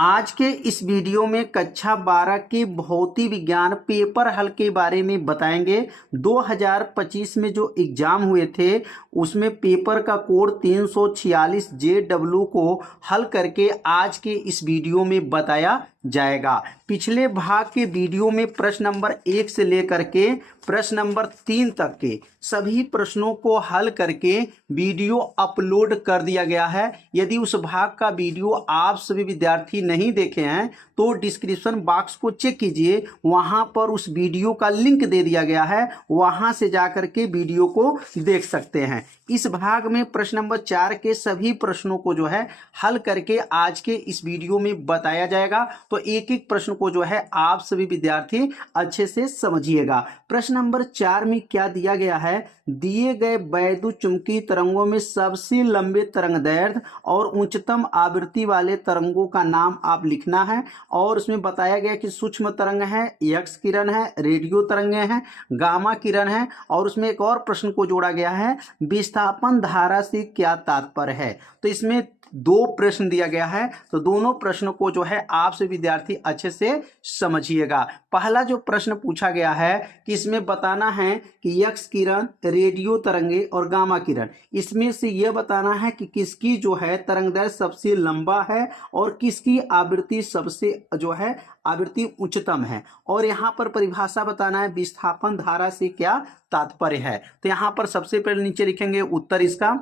आज के इस वीडियो में कक्षा 12 के भौतिक विज्ञान पेपर हल के बारे में बताएंगे। 2025 में जो एग्जाम हुए थे उसमें पेपर का कोड 346 JW को हल करके आज के इस वीडियो में बताया जाएगा। पिछले भाग के वीडियो में प्रश्न नंबर 1 से लेकर के प्रश्न नंबर 3 तक के सभी प्रश्नों को हल करके वीडियो अपलोड कर दिया गया है। यदि उस भाग का वीडियो आप सभी विद्यार्थी नहीं देखे हैं तो डिस्क्रिप्शन बॉक्स को चेक कीजिए, वहां पर उस वीडियो का लिंक दे दिया गया है, वहां से जाकर के वीडियो को देख सकते हैं। इस भाग में प्रश्न नंबर 4 के सभी प्रश्नों को जो है हल करके आज के इस वीडियो में बताया जाएगा। तो एक एक प्रश्न को जो है आप सभी विद्यार्थी अच्छे से समझिएगा। प्रश्न नंबर 4 में क्या दिया गया है, दिए गए वैद्युत चुंबकीय तरंगों में सबसे लंबे तरंगदैर्घ्य और उच्चतम आवृत्ति वाले तरंगों का नाम आप लिखना है। और उसमें बताया गया कि सूक्ष्म तरंग है, एक्स किरण है, रेडियो तरंगे हैं, गामा किरण है। और उसमें एक और प्रश्न को जोड़ा गया है, विस्थापन धारा से क्या तात्पर्य है। तो इसमें 2 प्रश्न दिया गया है, तो दोनों प्रश्नों को जो है आपसे विद्यार्थी अच्छे से समझिएगा। पहला जो प्रश्न पूछा गया है कि इसमें बताना है कि एक्स किरण, रेडियो तरंगे और गामा किरण, इसमें से यह बताना है कि किसकी जो है तरंगदैर्घ्य सबसे लंबा है और किसकी आवृत्ति सबसे जो है आवृत्ति उच्चतम है। और यहाँ पर परिभाषा बताना है विस्थापन धारा से क्या तात्पर्य है। तो यहाँ पर सबसे पहले नीचे लिखेंगे उत्तर इसका,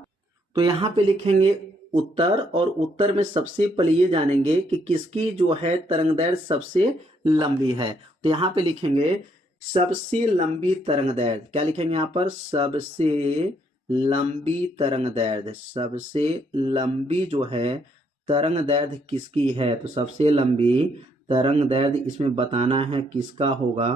तो यहाँ पे लिखेंगे उत्तर, और उत्तर में सबसे पहले ये जानेंगे कि किसकी जो है तरंगदैर्घ्य सबसे लंबी है। तो यहाँ पे लिखेंगे सबसे लंबी तरंगदैर्घ्य, क्या लिखेंगे यहाँ पर, सबसे लंबी तरंगदैर्घ्य, सबसे लंबी जो है तरंगदैर्घ्य किसकी है। तो सबसे लंबी तरंगदैर्घ्य इसमें बताना है किसका होगा,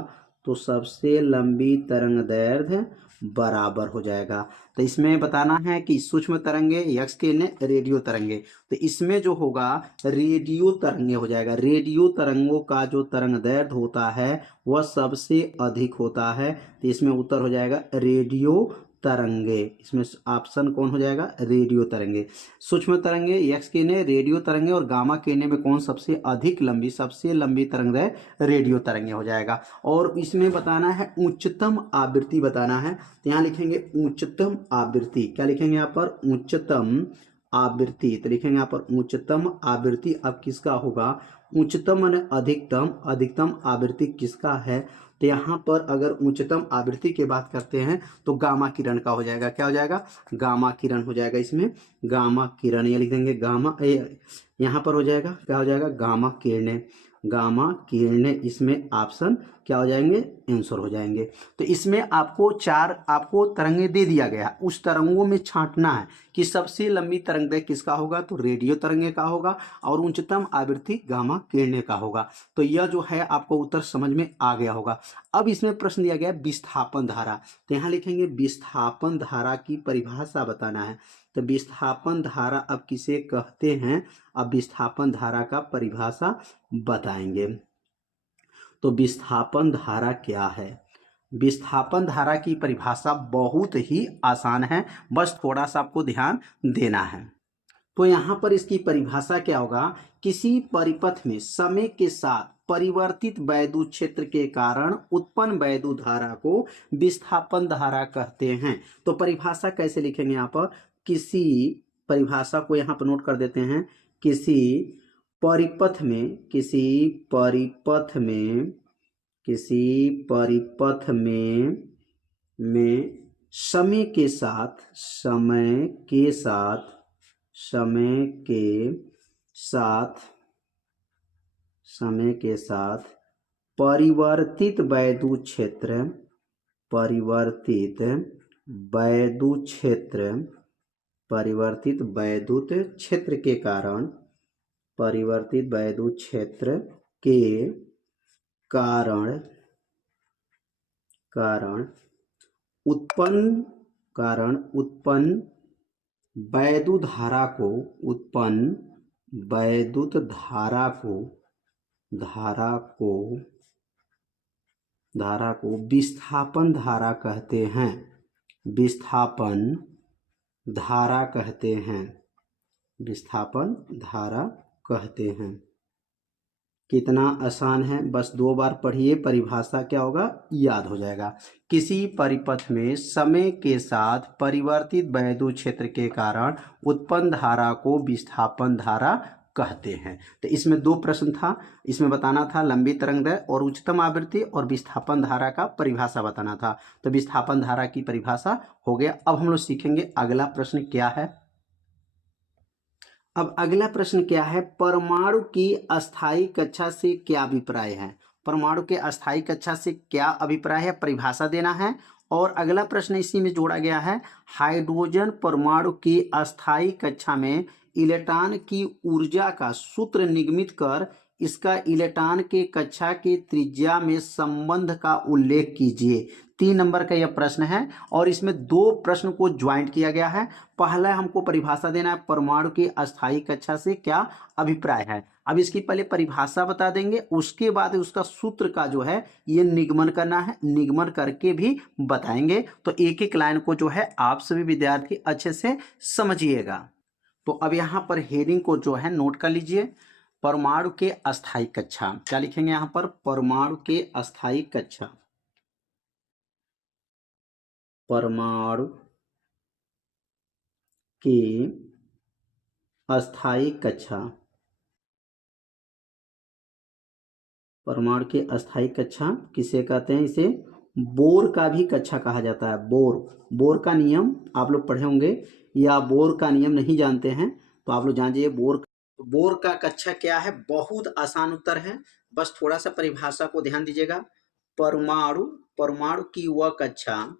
तो सबसे लंबी तरंगदैर्घ्य बराबर हो जाएगा। तो इसमें बताना है कि सूक्ष्म तरंगे, एक्स किरणें, रेडियो तरंगे, तो इसमें जो होगा रेडियो तरंगे हो जाएगा। रेडियो तरंगों का जो तरंगदैर्घ्य होता है वह सबसे अधिक होता है, तो इसमें उत्तर हो जाएगा रेडियो तरंगे। इसमें ऑप्शन कौन हो जाएगा, रेडियो तरंगे। सूक्ष्म तरंगे, एक्स किरणें, रेडियो तरंगे और गामा किरणें में कौन सबसे अधिक लंबी, सबसे लंबी तरंगदैर्घ्य रेडियो तरंगे हो जाएगा। और इसमें बताना है उच्चतम आवृत्ति बताना है, तो यहाँ लिखेंगे उच्चतम आवृत्ति, क्या लिखेंगे यहाँ पर, उच्चतम आवृत्ति। तो लिखेंगे यहाँ पर उच्चतम आवृत्ति अब किसका होगा, उच्चतम माने अधिकतम, अधिकतम आवृत्ति किसका है। तो यहाँ पर अगर उच्चतम आवृत्ति की बात करते हैं तो गामा किरण का हो जाएगा, क्या हो जाएगा, गामा किरण हो जाएगा। इसमें गामा किरण ये लिख देंगे, गामा यहाँ पर हो जाएगा, क्या हो जाएगा, गामा किरणें, गामा किरणें। इसमें ऑप्शन क्या हो जाएंगे, आंसर हो जाएंगे। तो इसमें आपको 4 आपको तरंगे दे दिया गया, उस तरंगों में छांटना है कि सबसे लंबी तरंगदैर्घ्य किसका होगा, तो रेडियो तरंगे का होगा और उच्चतम आवृत्ति गामा किरणें का होगा। तो यह जो है आपको उत्तर समझ में आ गया होगा। अब इसमें प्रश्न दिया गया विस्थापन धारा, तो यहाँ लिखेंगे विस्थापन धारा की परिभाषा बताना है। तो विस्थापन धारा अब किसे कहते हैं, अब विस्थापन धारा का परिभाषा बताएंगे। तो विस्थापन धारा क्या है, विस्थापन धारा की परिभाषा बहुत ही आसान है, बस थोड़ा सा आपको ध्यान देना है। तो यहाँ पर इसकी परिभाषा क्या होगा, किसी परिपथ में समय के साथ परिवर्तित वैद्युत क्षेत्र के कारण उत्पन्न वैद्युत धारा को विस्थापन धारा कहते हैं। तो परिभाषा कैसे लिखेंगे, यहाँ पर किसी परिभाषा को यहाँ पर नोट कर देते हैं, किसी परिपथ में, किसी परिपथ में, किसी परिपथ में समय के साथ, समय के साथ, समय के साथ, समय के साथ परिवर्तित वैद्युत क्षेत्र, परिवर्तित वैद्युत क्षेत्र, परिवर्तित वैद्युत क्षेत्र के कारण, परिवर्तित वैद्युत क्षेत्र के कारण, कारण उत्पन्न वैद्युत धारा को, उत्पन्न वैद्युत धारा को, धारा को विस्थापन धारा कहते हैं, विस्थापन धारा कहते हैं, विस्थापन धारा कहते हैं। कितना आसान है, बस 2 बार पढ़िए, परिभाषा क्या होगा याद हो जाएगा। किसी परिपथ में समय के साथ परिवर्तित वैद्युत क्षेत्र के कारण उत्पन्न धारा को विस्थापन धारा कहते हैं। तो इसमें 2 प्रश्न था, इसमें बताना था लंबी तरंगदैर्घ्य और उच्चतम आवृत्ति, और विस्थापन धारा का परिभाषा बताना था। तो विस्थापन धारा की परिभाषा हो गया। अब हम लोग सीखेंगे अगला प्रश्न क्या है। अब अगला प्रश्न क्या है, परमाणु की अस्थायी कक्षा से क्या अभिप्राय है। परमाणु के अस्थायी कक्षा से क्या अभिप्राय है, परिभाषा देना है। और अगला प्रश्न इसी में जोड़ा गया है, हाइड्रोजन परमाणु की अस्थायी कक्षा में इलेक्ट्रॉन की ऊर्जा का सूत्र निगमित कर इसका इलेक्ट्रॉन के कक्षा के त्रिज्या में संबंध का उल्लेख कीजिए। 3 नंबर का यह प्रश्न है और इसमें 2 प्रश्न को ज्वाइंट किया गया है। पहला हमको परिभाषा देना है, परमाणु की अस्थायी कक्षा से क्या अभिप्राय है। अब इसकी पहले परिभाषा बता देंगे, उसके बाद उसका सूत्र का जो है ये निगमन करना है, निगमन करके भी बताएंगे। तो एक एक लाइन को जो है आप सभी विद्यार्थी अच्छे से समझिएगा। तो अब यहाँ पर हेडिंग को जो है नोट कर लीजिए, परमाणु के अस्थायी कक्षा। क्या लिखेंगे यहाँ पर, परमाणु के अस्थायी कक्षा। परमाणु की अस्थायी कक्षा, परमाणु की अस्थायी कक्षा किसे कहते हैं, इसे बोर का भी कक्षा कहा जाता है। बोर का नियम आप लोग पढ़े होंगे, या बोर का नियम नहीं जानते हैं तो आप लोग जानिए बोर का कक्षा क्या है। बहुत आसान उत्तर है, बस थोड़ा सा परिभाषा को ध्यान दीजिएगा। परमाणु की वह कक्षा,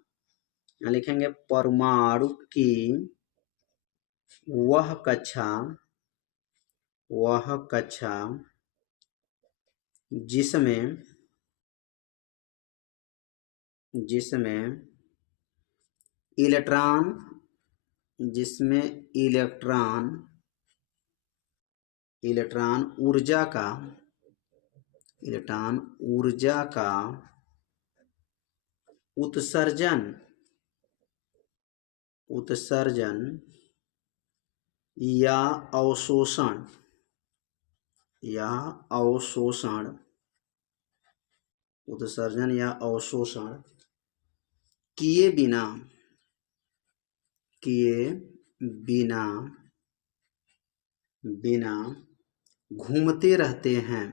लिखेंगे परमाणु की वह कक्षा जिसमें इलेक्ट्रॉन ऊर्जा का उत्सर्जन या अवशोषण किए बिना घूमते रहते हैं।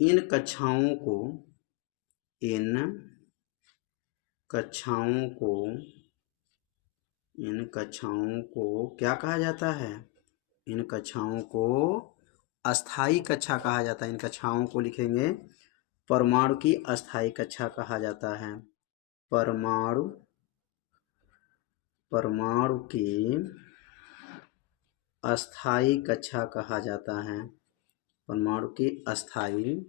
इन कक्षाओं को क्या कहा जाता है, इन कक्षाओं को अस्थायी कक्षा कहा जाता है। इन कक्षाओं को लिखेंगे परमाणु की अस्थायी कक्षा कहा जाता है। परमाणु की अस्थायी कक्षा कहा जाता है। परमाणु की अस्थायी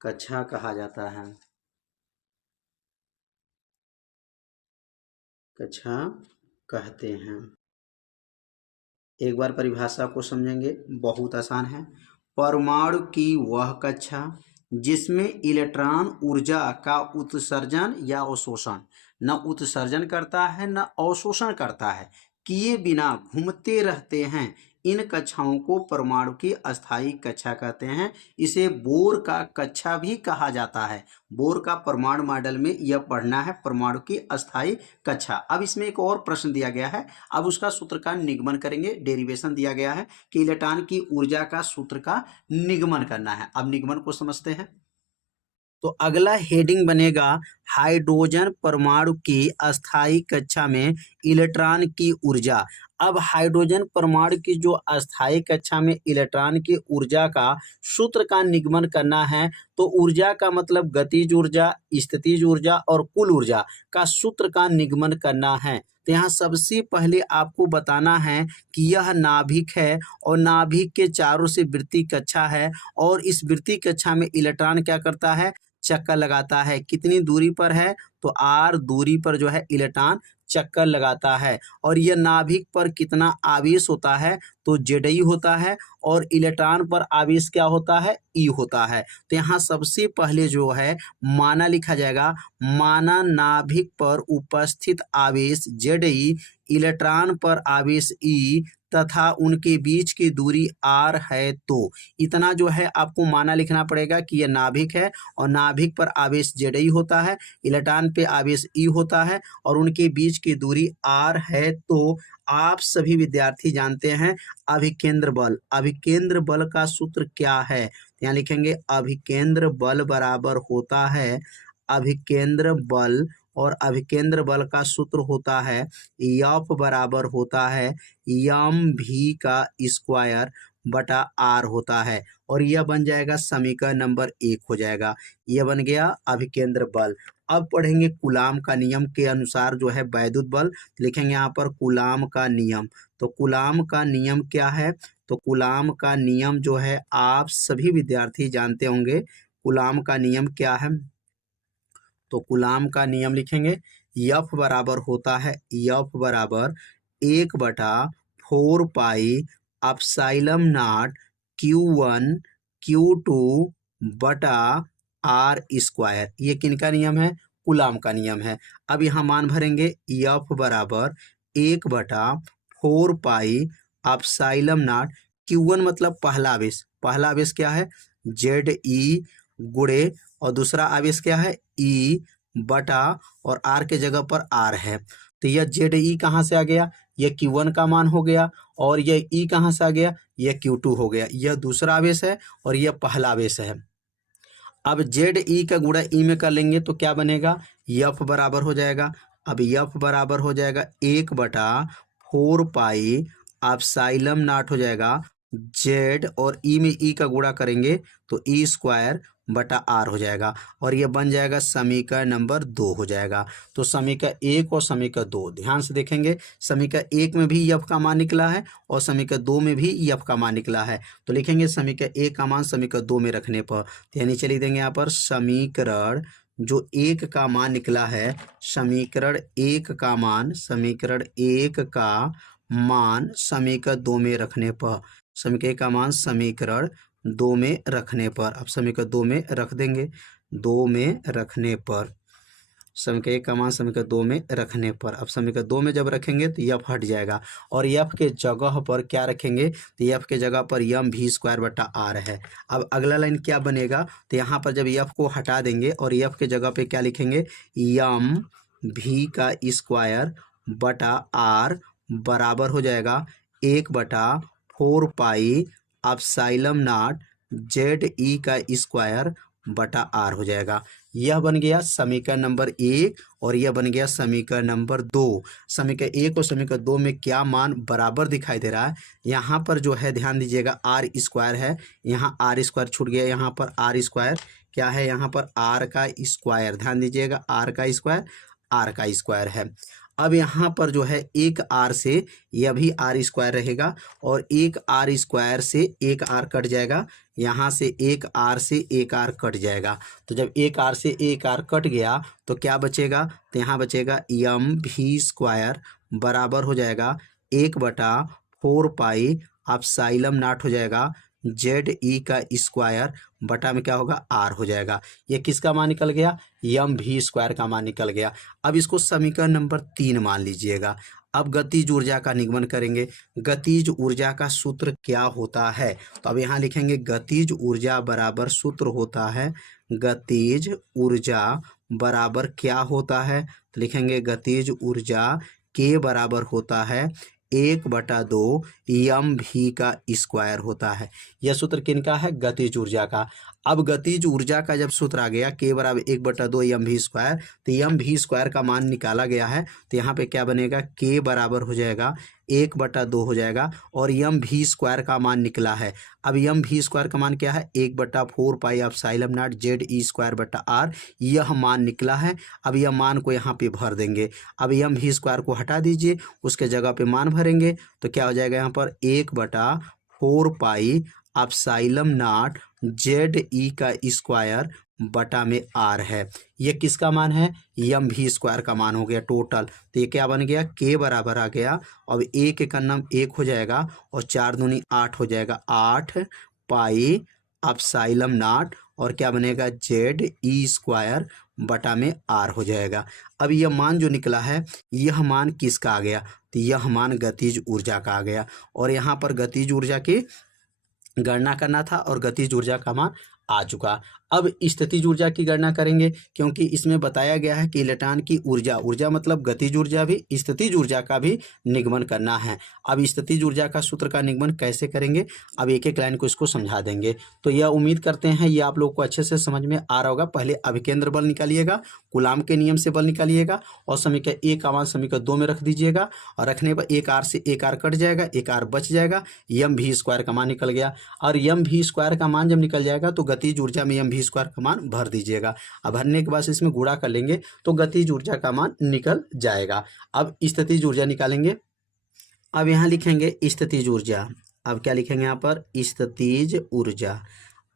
कक्षा कहा जाता है, कक्षा कहते हैं। एक बार परिभाषा को समझेंगे, बहुत आसान है। परमाणु की वह कक्षा जिसमें इलेक्ट्रॉन ऊर्जा का उत्सर्जन या अवशोषण, न उत्सर्जन करता है न अवशोषण करता है, किए बिना घूमते रहते हैं, इन कक्षाओं को परमाणु की अस्थायी कक्षा कहते हैं। इसे बोर का कक्षा भी कहा जाता है। बोर का परमाणु मॉडल में यह पढ़ना है, परमाणु की अस्थायी कक्षा। अब इसमें एक और प्रश्न दिया गया है, अब उसका सूत्र का निगमन करेंगे। डेरिवेशन दिया गया है कि इलेक्ट्रॉन की ऊर्जा का सूत्र का निगमन करना है। अब निगमन को समझते हैं। तो अगला हेडिंग बनेगा, हाइड्रोजन परमाणु की अस्थायी कक्षा में इलेक्ट्रॉन की ऊर्जा। अब हाइड्रोजन परमाणु की जो अस्थायी कक्षा में इलेक्ट्रॉन की ऊर्जा का सूत्र का निगमन करना है, तो ऊर्जा का मतलब गतिज ऊर्जा, स्थितिज ऊर्जा और कुल ऊर्जा का सूत्र का निगमन करना है। तो यहाँ सबसे पहले आपको बताना है कि यह नाभिक है और नाभिक के चारों से वृत्तीय कक्षा है, और इस वृत्तीय कक्षा में इलेक्ट्रॉन क्या करता है, चक्कर लगाता है। कितनी दूरी पर है, तो r दूरी पर जो है इलेक्ट्रॉन चक्कर लगाता है। और यह नाभिक पर कितना आवेश होता है, तो Zi होता है, और इलेक्ट्रॉन पर आवेश क्या होता है, E होता है। तो यहाँ सबसे पहले जो है माना लिखा जाएगा, माना नाभिक पर उपस्थित आवेश Zi, इलेक्ट्रॉन पर आवेश E तथा उनके बीच की दूरी r है। तो इतना जो है आपको माना लिखना पड़ेगा कि यह नाभिक है, और नाभिक पर आवेश Zi होता है, इलेक्ट्रॉन पे आवेश E होता है, और उनके बीच की दूरी r है। तो आप सभी विद्यार्थी जानते हैं अभिकेंद्र बल। अभिकेंद्र बल का सूत्र क्या है, यहाँ लिखेंगे अभिकेंद्र बल बराबर होता है अभिकेंद्र बल, और अभिकेंद्र बल का सूत्र होता है F बराबर होता है mv का स्क्वायर बटा r होता है। और यह बन जाएगा समीकरण नंबर 1 हो जाएगा। यह बन गया अभिकेंद्र बल। अब पढ़ेंगे कूलाम का नियम के अनुसार जो है वैद्युत बल, लिखेंगे यहाँ पर कूलाम का नियम। तो कूलाम का नियम क्या है, तो कूलाम का नियम जो है आप सभी विद्यार्थी जानते होंगे। कूलाम का नियम क्या है, तो कूलाम का नियम लिखेंगे F बराबर होता है, F बराबर 1/4 pi epsilon not Q1 Q2 बटा R स्क्वायर। ये किनका नियम है, कूलाम का नियम है। अब यहाँ मान भरेंगे F बराबर 1/4 पाई एप्सिलॉन नॉट, Q1 मतलब पहला आवेश, पहला आवेश क्या है Ze गुणे, और दूसरा आवेश क्या है E बटा, और R के जगह पर R है। तो यह Ze कहाँ से आ गया, यह Q1 का मान हो गया, और यह E कहाँ से आ गया, यह Q2 हो गया। यह दूसरा आवेश है और यह पहला आवेश है। अब Ze का गुणा E में कर लेंगे तो क्या बनेगा, F बराबर हो जाएगा। अब F बराबर हो जाएगा 1/4 पाई एप्सिलॉन नॉट हो जाएगा Z, और E में E का गुणा करेंगे तो E स्क्वायर बटा R हो जाएगा, और ये बन जाएगा समीकरण नंबर 2 हो जाएगा। तो समीकरण 1 और समीकरण 2 ध्यान से देखेंगे, समीकरण 1 में भी F का मान निकला है और समीकरण 2 में भी F का मान निकला है। तो लिखेंगे समीकरण 1 का मान समीकरण 2 में रखने पर, तो यानी चलिए देंगे यहाँ पर समीकरण जो 1 का मान निकला है, समीकरण 1 का मान, समीकरण 1 का मान समीकरण 2 में रखने पर, समीकरण का मान समीकरण 2 में रखने पर, अब समीकरण 2 में रख देंगे, 2 में रखने पर, समीकरण का मान समीकरण 2 में रखने पर, अब समीकरण 2 में जब रखेंगे तो F हट जाएगा, और F के जगह पर क्या रखेंगे, तो F के जगह पर mv स्क्वायर बटा R है। अब अगला लाइन क्या बनेगा, तो यहाँ पर जब F को हटा देंगे और F के जगह पे क्या लिखेंगे, mv का स्क्वायर बटा R बराबर हो जाएगा 1/4 पाई एप्सिलॉन नॉट Ze का स्क्वायर बटा R हो जाएगा। यह बन गया समीकरण नंबर 1 और यह बन गया समीकरण नंबर 2। समीकरण 1 और समीकरण 2 में क्या मान बराबर दिखाई दे रहा है, यहाँ पर जो है ध्यान दीजिएगा R स्क्वायर है, यहाँ R स्क्वायर छूट गया, यहाँ पर R स्क्वायर क्या है, यहाँ पर R का स्क्वायर, ध्यान दीजिएगा R का स्क्वायर R का स्क्वायर है। अब यहाँ पर जो है एक R से यह भी R स्क्वायर रहेगा, और एक R स्क्वायर से एक R कट जाएगा, यहाँ से एक R से एक R कट जाएगा। तो जब एक R से एक R कट गया तो क्या बचेगा, तो यहाँ बचेगा mv स्क्वायर बराबर हो जाएगा 1/4 पाई एप्सिलॉन नॉट हो जाएगा Ze का स्क्वायर बटा में क्या होगा R हो जाएगा। ये किसका मान निकल गया, mv स्क्वायर का मान निकल गया। अब इसको समीकरण नंबर 3 मान लीजिएगा। अब गतिज ऊर्जा का निगमन करेंगे। गतिज ऊर्जा का सूत्र क्या होता है, तो अब यहाँ लिखेंगे गतिज ऊर्जा बराबर सूत्र होता है, गतिज ऊर्जा बराबर क्या होता है, तो लिखेंगे गतिज ऊर्जा के बराबर होता है 1/2 mv का स्क्वायर होता है। यह सूत्र किनका है, गतिज ऊर्जा का। अब गतिज ऊर्जा का जब सूत्र आ गया k बराबर 1/2 mv स्क्वायर, तो mv स्क्वायर का मान निकाला गया है, तो यहाँ पे क्या बनेगा, k बराबर हो जाएगा 1/2 हो जाएगा, और mv स्क्वायर का मान निकला है। अब mv स्क्वायर का मान क्या है, 1/4 pi epsilon not Ze square बटा R, यह मान निकला है। अब यह मान को यहाँ पे भर देंगे। अब mv स्क्वायर को हटा दीजिए, उसके जगह पे मान भरेंगे तो क्या हो जाएगा, यहाँ पर 1/4 पाई एप्सिलॉन नॉट Ze का स्क्वायर बटा में आर है। ये किसका मान है? एम भी स्क्वायर का मान हो गया टोटल। तो ये क्या बन गया? के बराबर आ गया। अब एक एक नम एक हो जाएगा और 4 दूनी 8 हो जाएगा, 8 पाई अपसाइलम नॉट और क्या बनेगा? जेड ई स्क्वायर बटा में आर हो जाएगा। अब यह मान जो निकला है, यह मान किसका आ गया? तो यह मान गतिज ऊर्जा का आ गया। और यहाँ पर गतिज ऊर्जा की गणना करना था और गतिज ऊर्जा का मान आ चुका। अब स्थितिज ऊर्जा की गणना करेंगे, क्योंकि इसमें बताया गया है कि इलेक्ट्रॉन की ऊर्जा, ऊर्जा मतलब गतिज ऊर्जा भी, स्थितिज ऊर्जा का भी निगमन करना है। अब स्थितिज ऊर्जा का सूत्र का निगमन कैसे करेंगे, अब एक एक लाइन को इसको समझा देंगे। तो यह उम्मीद करते हैं ये आप लोग को अच्छे से समझ में आ रहा होगा। पहले अभिकेंद्र बल निकालिएगा, कूलाम के नियम से बल निकालिएगा और समीकरण 1 का मान समीकरण 2 में रख दीजिएगा और रखने पर एक आर से एक आर कट जाएगा, एक आर बच जाएगा, एम भी स्क्वायर का मान निकल गया। और एम भी स्क्वायर का मान जब निकल जाएगा तो गतिज ऊर्जा में एम भी स्क्वायर का मान भर दीजिएगा। अब भरने के बाद इसमें गुणा कर लेंगे तो गतिज ऊर्जा का मान निकल जाएगा। अब स्थितिज ऊर्जा निकालेंगे। अब यहाँ लिखेंगे स्थितिज ऊर्जा। अब क्या लिखेंगे यहाँ पर? स्थितिज ऊर्जा।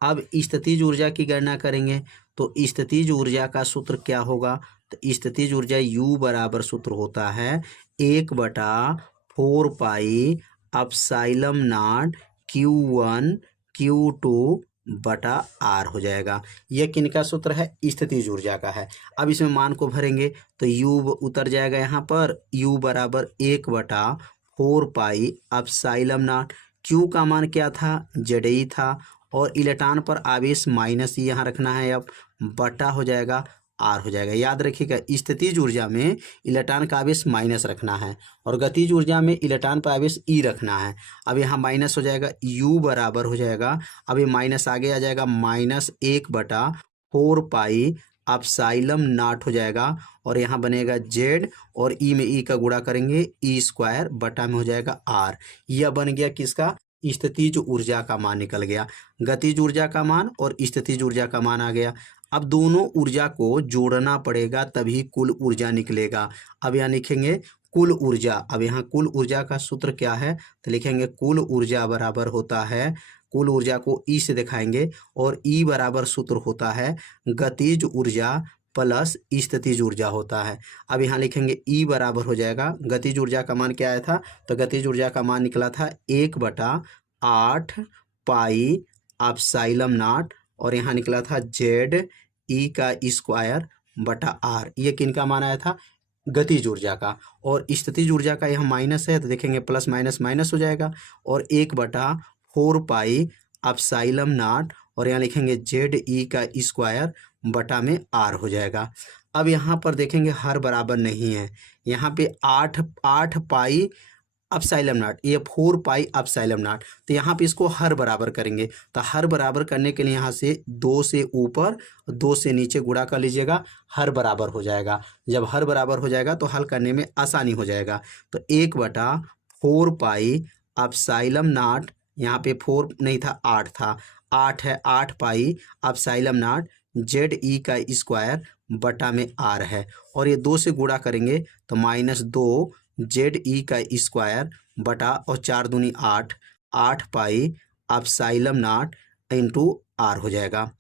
अब स्थितिज ऊर्जा की गणना करेंगे तो स्थितिज ऊर्जा का सूत्र क्या होगा? तो स्थितिज ऊर्जा U बराबर सूत्र होता है 1/4 पाई अपसाइलम नॉट Q1 Q2 बटा आर हो जाएगा। यह किनका सूत्र है? स्थितिज ऊर्जा का है। अब इसमें मान को भरेंगे तो U उतर जाएगा यहाँ पर, U बराबर 1/4 पाई अपसाइलम नॉट। Q का मान क्या था? Zi था और इलेक्ट्रॉन पर आवेश माइनस ही यहाँ रखना है, अब बटा हो जाएगा आर हो जाएगा। याद रखिएगा स्थितिज ऊर्जा में इलेक्ट्रॉन का आवेश माइनस रखना है और गतिज ऊर्जा में इलेक्ट्रॉन पर आवेश ई रखना है। अब यहाँ माइनस हो जाएगा, U बराबर हो जाएगा, अब ये माइनस आगे आ जाएगा, -1/4 पाई अपसाइलम नॉट हो जाएगा और यहाँ बनेगा जेड और ई में ई का गुणा करेंगे, ई स्क्वायर बटा में हो जाएगा आर। यह बन गया किसका? स्थितिज ऊर्जा का मान निकल गया। गतिज ऊर्जा का मान और स्थितिज ऊर्जा का मान आ गया। अब दोनों ऊर्जा को जोड़ना पड़ेगा तभी कुल ऊर्जा निकलेगा। अब यहाँ लिखेंगे कुल ऊर्जा। अब यहाँ कुल ऊर्जा का सूत्र क्या है? तो लिखेंगे कुल ऊर्जा बराबर होता है, कुल ऊर्जा को ई से दिखाएंगे और ई बराबर सूत्र होता है गतिज ऊर्जा प्लस स्थितिज ऊर्जा होता है। अब यहाँ लिखेंगे ई बराबर हो जाएगा, गतिज ऊर्जा का मान क्या आया था? तो गतिज ऊर्जा का मान निकला था 1/8 पाई अपसाइलम नॉट और यहाँ निकला था जेड ई का स्क्वायर बटा आर। ये किन का मान आया था? गतिज ऊर्जा का। और स्थितिज ऊर्जा का यहाँ माइनस है तो देखेंगे प्लस माइनस माइनस हो जाएगा और 1/4 पाई अपसाइलम नॉट और यहाँ लिखेंगे जेड ई का स्क्वायर बटा में आर हो जाएगा। अब यहाँ पर देखेंगे हर बराबर नहीं है, यहाँ पे 8 पाई अपसाइलम नॉट, ये 4 पाई अपसाइलम नॉट, तो यहाँ पे इसको हर बराबर करेंगे। तो हर बराबर करने के लिए यहाँ से 2 से ऊपर 2 से नीचे गुणा कर लीजिएगा, हर बराबर हो जाएगा। जब हर बराबर हो जाएगा तो हल करने में आसानी हो जाएगा। तो 1/4 पाई अपसाइलम नॉट, यहाँ पे 4 नहीं था 8 था, 8 है, 8 पाई अपसाइलम नॉट जेड ई का स्क्वायर बटा में आर है और ये 2 से गुणा करेंगे तो -2 जेड ई का स्क्वायर बटा और 4 दूनी 8, 8 pi epsilon not into are हो जाएगा।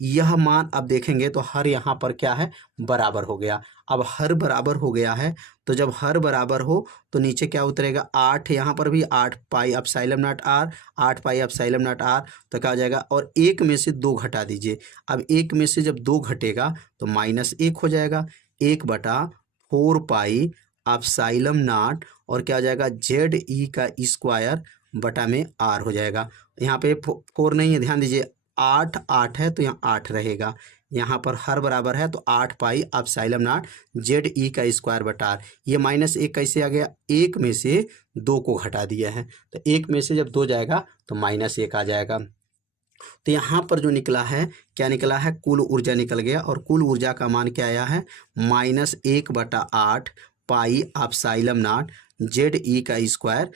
यह मान अब देखेंगे तो हर यहाँ पर क्या है? बराबर हो गया। अब हर बराबर हो गया है तो जब हर बराबर हो तो नीचे क्या उतरेगा? 8, यहाँ पर भी 8 pi epsilon naught R, 8 pi epsilon naught R, तो क्या हो जाएगा? और 1 में से 2 घटा दीजिए। अब 1 में से जब 2 घटेगा तो -1 हो जाएगा, 1/4 पाई अपसाइलम नॉट और क्या हो जाएगा? जेड ई का स्क्वायर बटा में आर हो जाएगा। यहाँ पे 4 नहीं है, ध्यान दीजिए, 8 है तो यहाँ 8 रहेगा, यहाँ पर हर बराबर है तो 8 पाई अपसाइलम नॉट जेड ई का स्क्वायर बटा आर। ये -1 कैसे आ गया? 1 में से 2 को घटा दिया है तो 1 में से जब 2 जाएगा तो -1 आ जाएगा। तो यहाँ पर जो निकला है, क्या निकला है? कुल ऊर्जा निकल गया और कुल ऊर्जा का मान क्या आया है? -1/8 पाई अपसाइलम नॉट जेड ई का स्क्वायर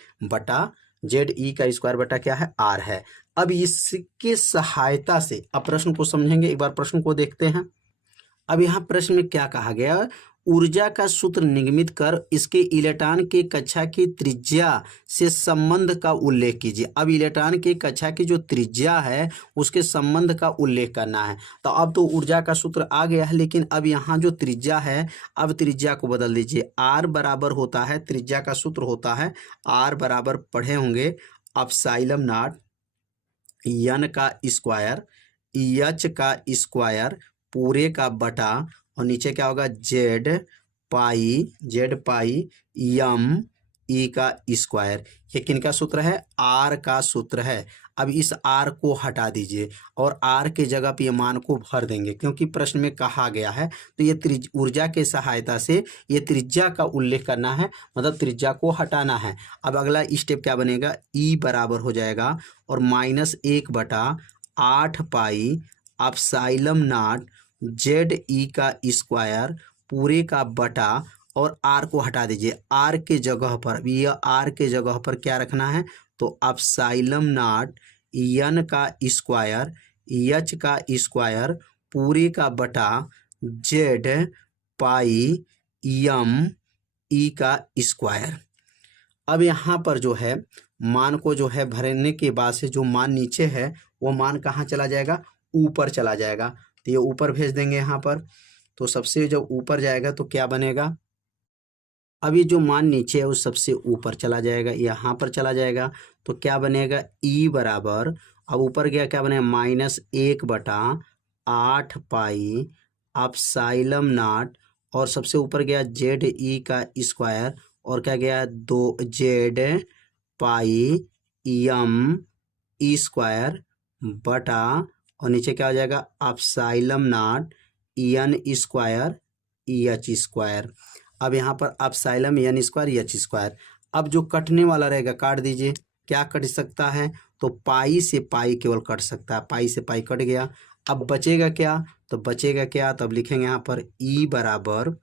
बटा क्या है? आर है। अब इसके सहायता से अब प्रश्न को समझेंगे, एक बार प्रश्न को देखते हैं। अब यहाँ प्रश्न में क्या कहा गया? ऊर्जा का सूत्र निगमित कर इसके इलेक्ट्रॉन के कक्षा की त्रिज्या से संबंध का उल्लेख कीजिए। अब इलेक्ट्रॉन की कक्षा की जो त्रिज्या है उसके संबंध का उल्लेख करना है। तो अब तो ऊर्जा का सूत्र आ गया है, लेकिन अब यहाँ जो त्रिज्या है, अब त्रिज्या को बदल दीजिए। आर बराबर होता है, त्रिज्या का सूत्र होता है आर बराबर पढ़े होंगे एप्सिलॉन नॉट एन का स्क्वायर एच का स्क्वायर पूरे का बटा, और नीचे क्या होगा जेड पाई एम ई का स्क्वायर। ये किन का सूत्र है? आर का सूत्र है। अब इस आर को हटा दीजिए और आर के जगह पे ये मान को भर देंगे, क्योंकि प्रश्न में कहा गया है। तो ये ऊर्जा के सहायता से ये त्रिज्या का उल्लेख करना है, मतलब त्रिज्या को हटाना है। अब अगला स्टेप क्या बनेगा? ई बराबर हो जाएगा और -1/8 पाई एप्सिलॉन नॉट जेड ई का स्क्वायर पूरे का बटा, और आर को हटा दीजिए। आर के जगह पर, यह आर के जगह पर क्या रखना है? तो एप्सिलॉन नॉट एन का स्क्वायर एच का स्क्वायर पूरे का बटा जेड पाई एम ई का स्क्वायर। अब यहाँ पर जो है मान को जो है भरने के बाद से जो मान नीचे है वो मान कहाँ चला जाएगा? ऊपर चला जाएगा। तो ये ऊपर भेज देंगे यहाँ पर। तो सबसे जब ऊपर जाएगा तो क्या बनेगा? अब ये जो मान नीचे है वो सबसे ऊपर चला जाएगा, यहाँ पर चला जाएगा। तो क्या बनेगा? ई बराबर, अब ऊपर गया क्या बनेगा? -1/8 पाई एप्सिलॉन नॉट, और सबसे ऊपर गया जेड ई का स्क्वायर, और क्या गया? 2 z pi m e square बटा, और नीचे क्या हो जाएगा? Epsilon nought n square h square. अब यहाँ पर epsilon n square h square. अब जो कटने वाला रहेगा काट दीजिए। क्या कट सकता है? तो पाई से पाई केवल कट सकता है, पाई से पाई कट गया। अब बचेगा क्या? तो बचेगा क्या? तो अब लिखेंगे यहाँ पर ई बराबर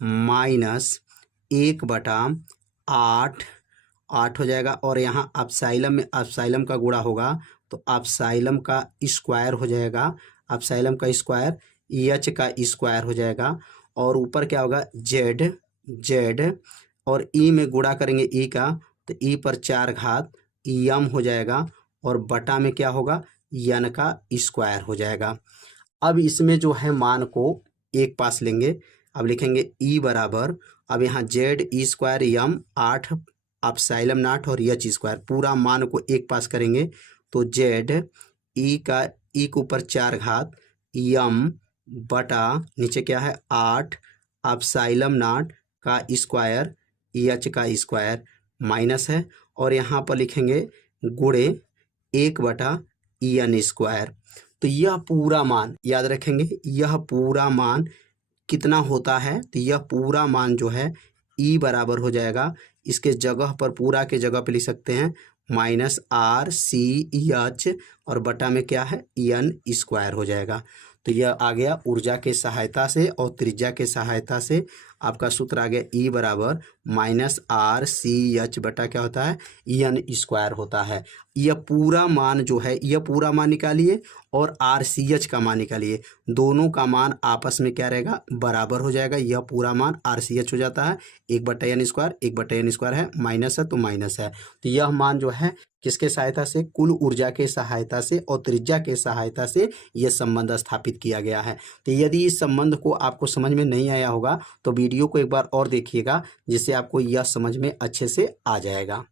-1/8 8 हो जाएगा, और यहाँ एप्सिलॉन में एप्सिलॉन का गुणा होगा तो एप्सिलॉन का स्क्वायर हो जाएगा, एप्सिलॉन का स्क्वायर एच का स्क्वायर हो जाएगा, और ऊपर क्या होगा? जेड और ई में गुणा करेंगे ई का, तो ई पर 4 घात एम हो जाएगा, और बटा में क्या होगा? एन का स्क्वायर हो जाएगा। अब इसमें जो है मान को एक पास लेंगे। अब लिखेंगे ई बराबर, अब यहाँ z e square m 8 epsilon nought और एच स्क्वायर, पूरा मान को एक पास करेंगे तो जेड ई का ई के ऊपर 4 घात एम बटा नीचे क्या है? 8 एप्सिलॉन नॉट का स्क्वायर एच का स्क्वायर माइनस है, और यहाँ पर लिखेंगे गुणे 1/एन स्क्वायर। तो यह पूरा मान याद रखेंगे, यह पूरा मान कितना होता है? तो यह पूरा मान जो है ई बराबर हो जाएगा, इसके जगह पर पूरा के जगह पे लिख सकते हैं -RCH, और बटा में क्या है? एन स्क्वायर हो जाएगा। तो यह आ गया ऊर्जा के सहायता से और त्रिज्या के सहायता से आपका सूत्र आ गया ई बराबर -RCH बटा क्या होता है? एन स्क्वायर होता है। यह पूरा मान जो है, यह पूरा मान निकालिए और RCH का मान निकालिए, दोनों का मान आपस में क्या रहेगा? बराबर हो जाएगा। यह पूरा मान RCH हो जाता है 1/n स्क्वायर, 1/n स्क्वायर है, माइनस है तो माइनस है। तो यह मान जो है किसके सहायता से? कुल ऊर्जा के सहायता से और त्रिज्या के सहायता से यह संबंध स्थापित किया गया है। तो यदि इस संबंध को आपको समझ में नहीं आया होगा तो वीडियो को एक बार और देखिएगा, जिससे आपको यह समझ में अच्छे से आ जाएगा।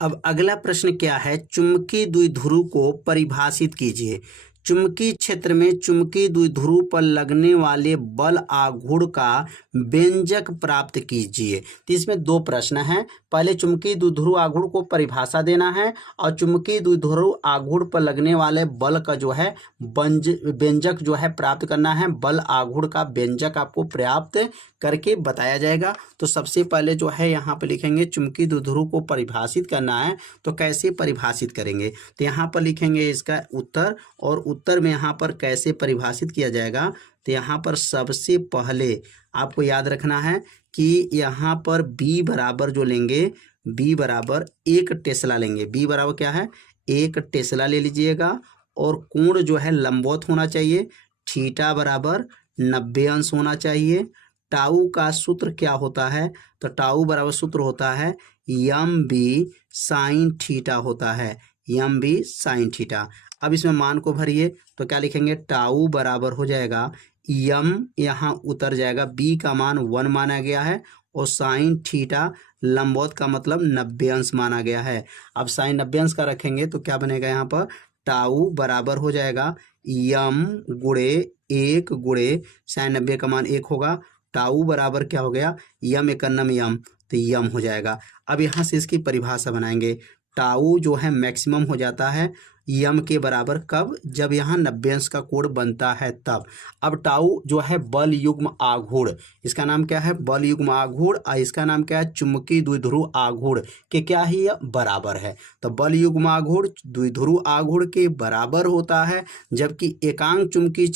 अब अगला प्रश्न क्या है? चुंबकीय द्विध्रुव को परिभाषित कीजिए। चुंबकीय क्षेत्र में चुंबकीय द्विध्रुव पर लगने वाले बल आघूर्ण का व्यंजक प्राप्त कीजिए। तो इसमें 2 प्रश्न हैं। पहले चुंबकीय द्विध्रुव आघूर्ण को परिभाषा देना है, और चुंबकीय द्विध्रुव आघूर्ण पर लगने वाले बल का जो है व्यंजक जो है प्राप्त करना है। बल आघूर्ण का व्यंजक आपको प्राप्त करके बताया जाएगा। तो सबसे पहले जो है यहाँ पर लिखेंगे चुंबकीय द्विध्रुव को परिभाषित करना है, तो कैसे परिभाषित करेंगे? तो यहाँ पर लिखेंगे इसका उत्तर, और उत्तर में यहाँ पर कैसे परिभाषित किया जाएगा? तो यहाँ पर सबसे पहले आपको याद रखना है कि यहाँ पर B बराबर जो लेंगे, B बराबर 1 टेस्ला लेंगे। B बराबर क्या है? 1 टेस्ला ले लीजिएगा, और कोण जो है लंबवत होना चाहिए, थीटा बराबर 90 अंश होना चाहिए, टाउ का सूत्र क्या होता है, तो टाउ बराबर सूत्र होता है यम बी साइन थीटा होता है, यम बी साइन थीटा। अब इसमें मान को भरिए तो क्या लिखेंगे, टाउ बराबर हो जाएगा यम यहाँ उतर जाएगा, बी का मान 1 माना गया है और साइन थीटा लंबवत का मतलब 90 अंश माना गया है। अब साइन 90 अंश का रखेंगे तो क्या बनेगा, यहाँ पर टाउ बराबर हो जाएगा यम गुणे 1 गुणे साइन 90 का मान 1 होगा, टाउ बराबर क्या हो गया, यम एकन्नम यम, तो यम हो जाएगा। अब यहाँ से इसकी परिभाषा बनाएंगे, टाउ जो है मैक्सिमम हो जाता है यम के बराबर, कब, जब यहाँ 90 अंश का कोण बनता है तब। अब टाउ जो है बल युग्म आघूर्ण, इसका नाम क्या है, बल युग्म आघूर्ण, और इसका नाम क्या है, चुंबकीय द्विध्रुव आघूर्ण के क्या ही बराबर है। तो बल युग्म आघूर्ण द्विध्रुव आघूर्ण के बराबर होता है, जबकि एकांक चुंबकीय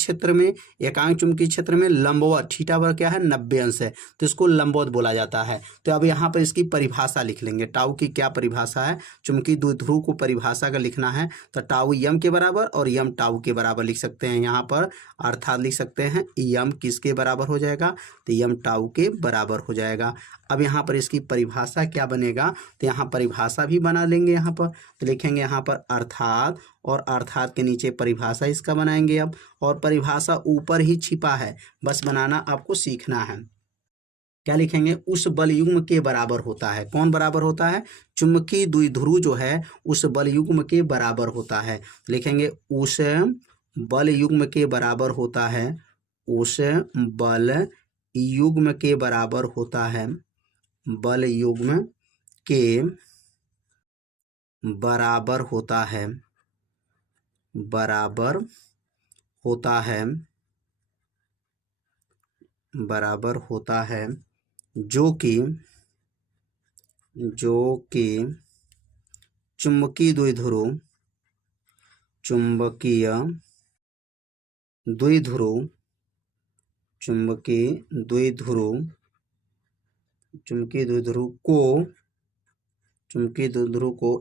क्षेत्र में लंबवत थीटा पर क्या है 90 अंश है, तो इसको लंबवत बोला जाता है। तो अब यहाँ पर इसकी परिभाषा लिख लेंगे, टाउ की क्या परिभाषा है, चुंबकीय द्विध्रुव को परिभाषा का लिखना है तो टाउ यम के बराबर और यम टाउ के बराबर लिख सकते हैं यहाँ पर, अर्थात लिख सकते हैं यम किसके बराबर हो जाएगा, तो यम टाउ के बराबर हो जाएगा। अब यहाँ पर इसकी परिभाषा क्या बनेगा, तो यहाँ परिभाषा भी बना लेंगे, यहाँ पर तो लिखेंगे यहाँ पर अर्थात, और अर्थात के नीचे परिभाषा इसका बनाएंगे अब, और परिभाषा ऊपर ही छिपा है, बस बनाना आपको सीखना है। क्या लिखेंगे, उस बल युग्म के बराबर होता है, कौन बराबर होता है, चुंबकीय द्विध्रुव जो है उस बल युग्म के बराबर होता है। लिखेंगे उस बल युग्म के बराबर होता है, उस बल युग्म के बराबर होता है, बल युग्म के बराबर होता है, बराबर होता है, बराबर होता है, जो कि चुंबकीय द्विध्रुव को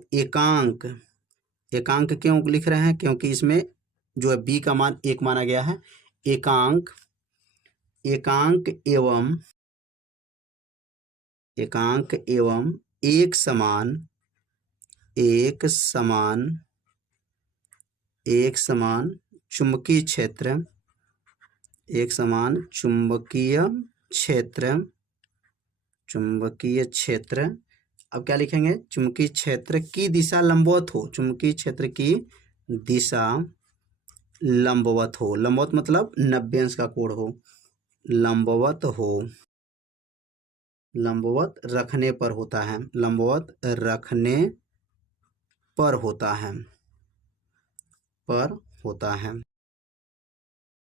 एकांक क्यों लिख रहे हैं, क्योंकि इसमें जो है बी का मान 1 माना गया है, एकांक एवं एक समान चुंबकीय क्षेत्र। अब क्या लिखेंगे, चुंबकीय क्षेत्र की दिशा लंबवत हो, चुंबकीय क्षेत्र की दिशा लंबवत हो, लंबवत मतलब 90 अंश का कोण हो, लंबवत रखने पर होता है, लंबवत रखने पर होता है।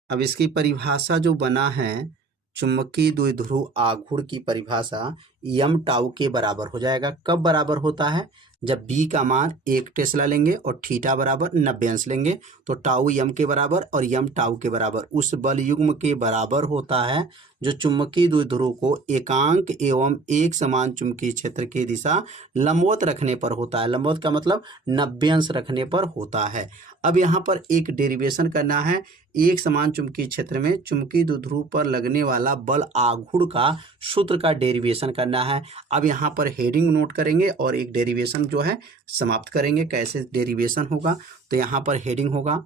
अब इसकी परिभाषा जो बना है, चुंबकीय द्विध्रुव आघूर्ण की परिभाषा यम टाउ के बराबर हो जाएगा, कब बराबर होता है, जब बी का मान 1 टेस्ला लेंगे और थीटा बराबर 90 अंश लेंगे, तो टाउ यम के बराबर और यम टाउ के बराबर उस बल युग्म के बराबर होता है जो चुंबकीय द्विध्रुव को एकांक एवं एक समान चुंबकीय क्षेत्र की दिशा लंबवत रखने पर होता है, लंबवत का मतलब 90 अंश रखने पर होता है। अब यहाँ पर एक डेरिवेशन करना है, एक समान चुंबकीय क्षेत्र में चुंबकीय द्विध्रुव पर लगने वाला बल आघूर्ण का सूत्र का डेरिवेशन करना है। अब यहाँ पर हेडिंग नोट करेंगे और एक डेरिवेशन जो है समाप्त करेंगे, कैसे डेरिवेशन होगा, तो यहाँ पर हेडिंग होगा।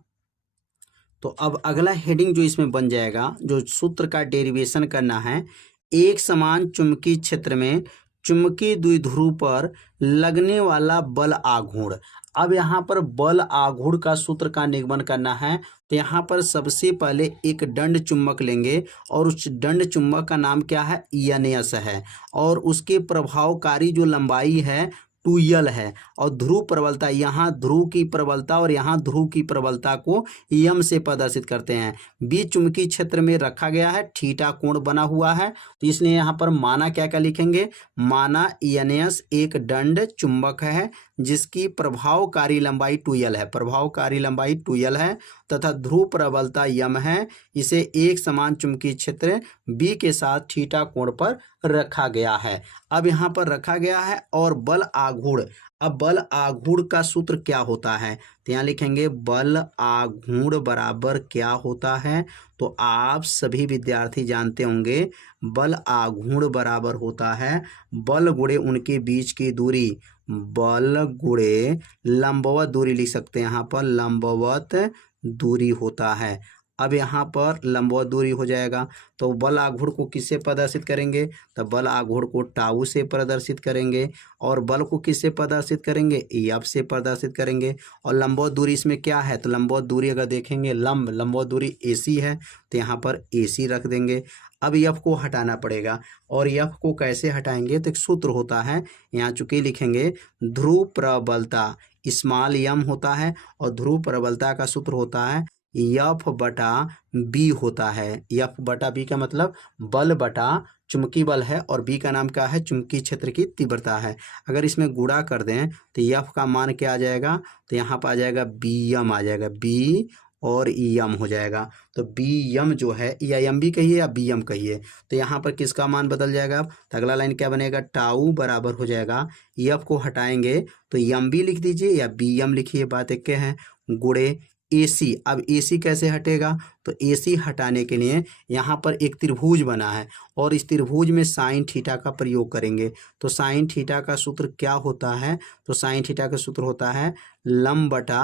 तो अब अगला हेडिंग जो इसमें बन जाएगा, जो सूत्र का डेरिवेशन करना है, एक समान चुंबकीय क्षेत्र में चुंबकीय द्विध्रुव पर लगने वाला बल आघूर्ण। अब यहाँ पर बल आघूर्ण का सूत्र का निगमन करना है, तो यहाँ पर सबसे पहले एक दंड चुंबक लेंगे और उस दंड चुंबक का नाम क्या है, ENS है, और उसके प्रभावकारी जो लंबाई है 2L है, और ध्रुव प्रबलता, यहाँ ध्रुव की प्रबलता और यहाँ ध्रुव की प्रबलता को यम से प्रदर्शित करते हैं। बीच चुंबकीय क्षेत्र में रखा गया है, थीटा कोण बना हुआ है, तो इसलिए यहाँ पर माना क्या क्या लिखेंगे, माना ENS एक दंड चुंबक है जिसकी प्रभावकारी लंबाई 2L है, प्रभावकारी लंबाई 2L है। तथा ध्रुव प्रबलता यम है, इसे एक समान चुंबकीय क्षेत्र बी के साथ थीटा कोण पर रखा गया है। अब यहाँ पर रखा गया है और बल आघूर्ण। अब बल आघूर्ण का सूत्र क्या होता है, तो यहाँ लिखेंगे बल आघूर्ण बराबर क्या होता है। तो आप सभी विद्यार्थी जानते होंगे बल आघूर्ण बराबर होता है बल गुणे उनके बीच की दूरी, बल गुणे लंबवत दूरी लिख सकते हैं, यहाँ पर लंबवत दूरी होता है। अब यहाँ पर लंबवत दूरी हो जाएगा तो बल आघूर्ण को किससे प्रदर्शित करेंगे, तो बल आघूर्ण को टाउ से प्रदर्शित करेंगे और बल को किससे प्रदर्शित करेंगे, एफ से प्रदर्शित करेंगे। और लंबवत दूरी इसमें क्या है, तो लंबवत दूरी अगर देखेंगे लंबवत दूरी AC है तो यहाँ पर AC रख देंगे। अब एफ को हटाना पड़ेगा और एफ को कैसे हटाएंगे, तो एक सूत्र होता है, यहाँ चूंकि लिखेंगे ध्रुव प्रबलता स्मॉल m होता है और ध्रुव प्रबलता का सूत्र होता है एफ बटा बी होता है। एफ बटा बी का मतलब बल बटा चुंबकीय बल है और बी का नाम क्या है, चुंबकीय क्षेत्र की तीव्रता है। अगर इसमें गुणा कर दें तो एफ का मान क्या आ जाएगा, तो यहाँ पर आ जाएगा बी एम आ जाएगा, बी और एम हो जाएगा। तो बी एम जो है या एम बी कहिए या बी एम कहिए, तो यहाँ पर किसका मान बदल जाएगा, तो अगला लाइन क्या बनेगा, टाउ बराबर हो जाएगा एफ को हटाएंगे तो एम बी लिख दीजिए या बी एम लिखिए, बात एक है, गुणे AC। अब AC कैसे हटेगा, तो AC हटाने के लिए यहाँ पर एक त्रिभुज बना है और इस त्रिभुज में साइन थीटा का प्रयोग करेंगे। तो साइन थीटा का सूत्र क्या होता है, तो साइन थीटा का सूत्र होता है लंब बटा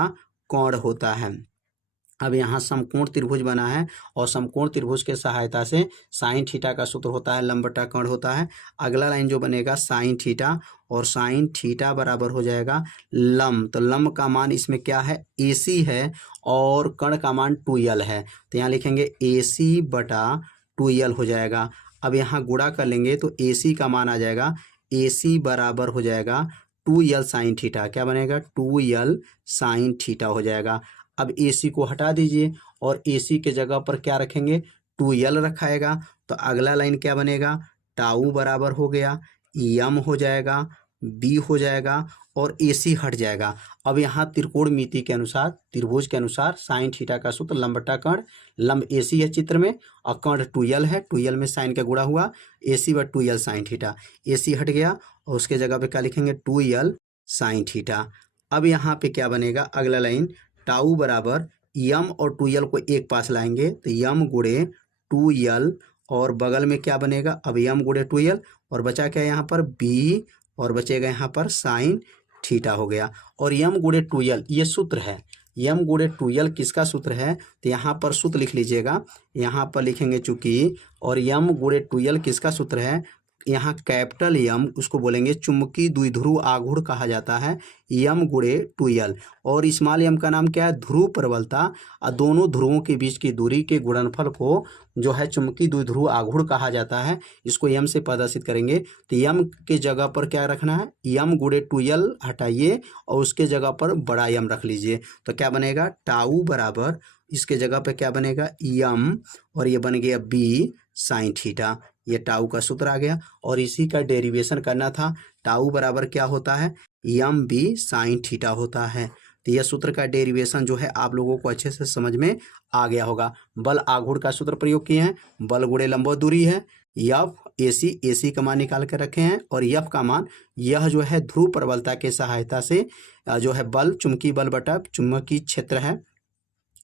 कोण होता है। अब यहाँ समकोण त्रिभुज बना है और समकोण त्रिभुज के सहायता से साइन थीटा का सूत्र होता है लंब बटा कोण होता है। अगला लाइन जो बनेगा साइन थीटा और साइन थीटा बराबर हो जाएगा लंब, तो लंब का मान इसमें क्या है, AC है और कण का मान 2l है, तो यहाँ लिखेंगे AC बटा 2l हो जाएगा। अब यहाँ गुणा कर लेंगे तो AC का मान आ जाएगा, AC बराबर हो जाएगा 2l साइन थीटा, क्या बनेगा 2l साइन थीटा हो जाएगा। अब AC को हटा दीजिए और AC के जगह पर क्या रखेंगे, 2l रखाएगा। तो अगला लाइन क्या बनेगा, टाउ बराबर हो गया m हो जाएगा, b हो जाएगा और AC हट जाएगा। अब यहाँ त्रिकोण मिति के अनुसार त्रिभुज के अनुसार साइन थीटा का सूत्र लंब बटा कण, लंब AC है चित्र में और कण 2l है, 2l में साइन का गुणा हुआ, AC but 2l sine theta, AC हट गया और उसके जगह पे क्या लिखेंगे 2l साइन थीटा। अब यहाँ पे क्या बनेगा, अगला लाइन टाउ बराबर m और 2l को एक पास लाएंगे तो m गुणे 2l और बगल में क्या बनेगा, अब m गुणे 2l और बचा क्या यहाँ पर b और बचेगा यहाँ पर साइन थीटा हो गया। और m गुणे 2l ये सूत्र है, m गुणे 2l किसका सूत्र है, तो यहाँ पर सूत्र लिख लीजिएगा, यहाँ पर लिखेंगे चूंकि, और m गुणे 2l किसका सूत्र है, यहाँ कैपिटल M उसको बोलेंगे चुंबकीय द्विध्रुव आघूर्ण कहा जाता है, m गुणे 2l और स्मॉल m का नाम क्या है, ध्रुव प्रबलता और दोनों ध्रुवों के बीच की दूरी के गुणनफल को जो है चुंबकीय द्विध्रुव आघूर्ण कहा जाता है। इसको m से प्रदर्शित करेंगे तो m के जगह पर क्या रखना है, m गुणे 2l हटाइए और उसके जगह पर बड़ा m रख लीजिए, तो क्या बनेगा टाउ बराबर इसके जगह पे क्या बनेगा m और ये बन गया b साइन थीटा, ये टाउ का सूत्र आ गया। और इसी का डेरिवेशन करना था, टाउ बराबर क्या होता है, एम बी साइन थीटा होता है। तो यह सूत्र का डेरिवेशन जो है आप लोगों को अच्छे से समझ में आ गया होगा। बल आघूर्ण का सूत्र प्रयोग किए हैं, बल गुणे लंबवत दूरी है, एफ AC का मान निकाल कर रखे हैं और एफ का मान यह जो है ध्रुव प्रबलता के सहायता से जो है बल चुंबकीय बल बटा चुंबकीय क्षेत्र है